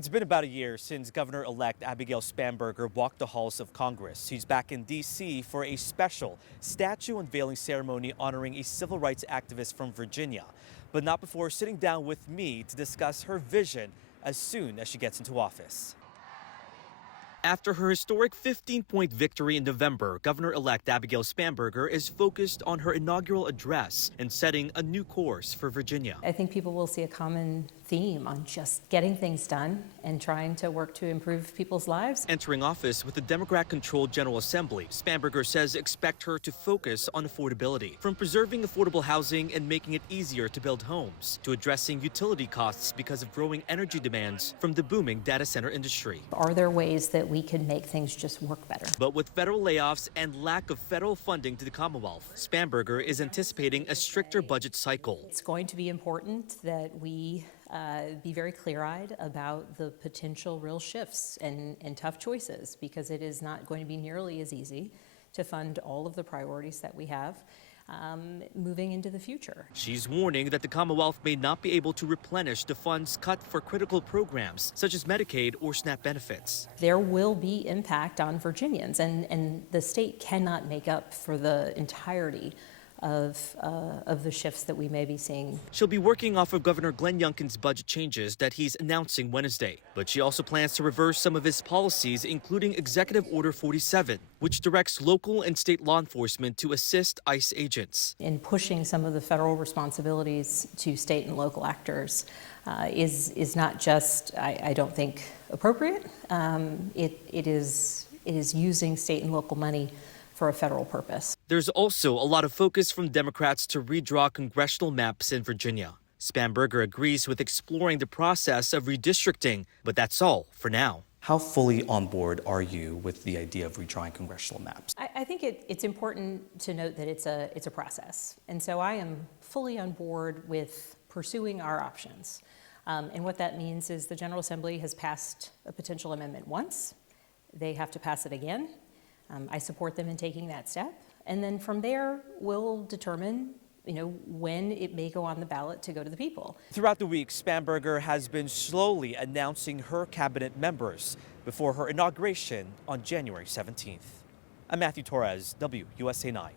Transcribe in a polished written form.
It's been about a year since Governor-elect Abigail Spanberger walked the halls of Congress. She's back in D.C. for a special statue unveiling ceremony honoring a civil rights activist from Virginia, but not before sitting down with me to discuss her vision as soon as she gets into office. After her historic 15-point victory in November, Governor-elect Abigail Spanberger is focused on her inaugural address and setting a new course for Virginia. I think people will see a common theme on just getting things done and trying to work to improve people's lives. Entering office with the Democrat-controlled General Assembly, Spanberger says expect her to focus on affordability, from preserving affordable housing and making it easier to build homes, to addressing utility costs because of growing energy demands from the booming data center industry. Are there ways that we can make things just work better? But with federal layoffs and lack of federal funding to the Commonwealth, Spanberger is anticipating a stricter budget cycle. It's going to be important that we be very clear-eyed about the potential real shifts and tough choices, because it is not going to be nearly as easy to fund all of the priorities that we have moving into the future. She's warning that the Commonwealth may not be able to replenish the funds cut for critical programs such as Medicaid or SNAP benefits. There will be impact on Virginians, and the state cannot make up for the entirety of the shifts that we may be seeing. She'll be working off of Governor Glenn Youngkin's budget changes that he's announcing Wednesday. But she also plans to reverse some of his policies, including Executive Order 47, which directs local and state law enforcement to assist ICE agents. In pushing some of the federal responsibilities to state and local actors is not just, I don't think, appropriate. It is using state and local money for a federal purpose. There's also a lot of focus from Democrats to redraw congressional maps in Virginia. Spanberger agrees with exploring the process of redistricting, but that's all for now. How fully on board are you with the idea of redrawing congressional maps? I think it's important to note that it's a process. And so I am fully on board with pursuing our options. And what that means is the General Assembly has passed a potential amendment once. They have to pass it again. I support them in taking that step. And then from there, we'll determine when it may go on the ballot to go to the people. Throughout the week, Spanberger has been slowly announcing her cabinet members before her inauguration on January 17th. I'm Matthew Torres, WUSA 9.